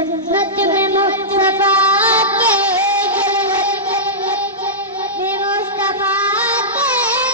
जन्नत में मुस्तफा के मुस्तफा के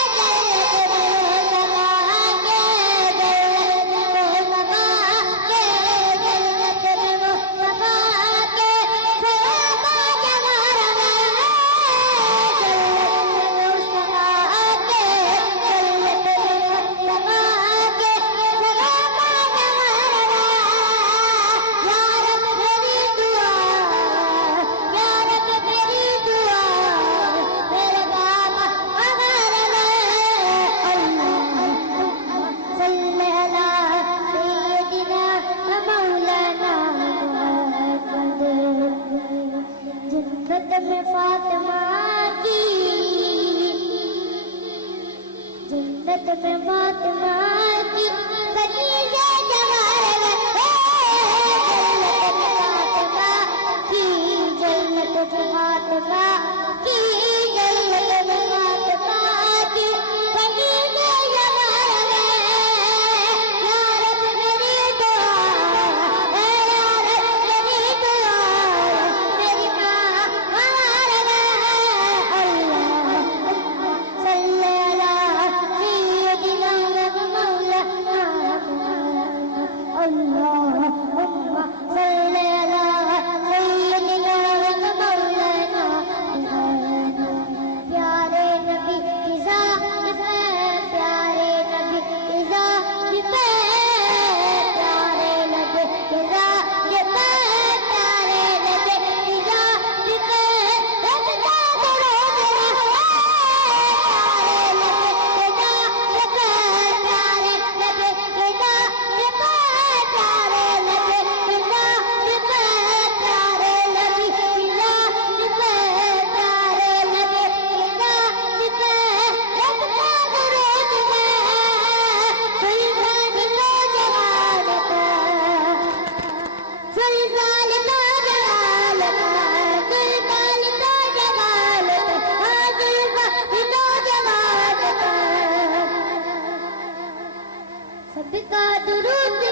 में फातिमा की जन्नत में फातिमा की कलीजा जवार जन्नत में फातिमा की जन्नत में फातिमा की कलीजा जवार या रब मेरी दुआ या रब मेरी दुआ मेरी सबका दुरूद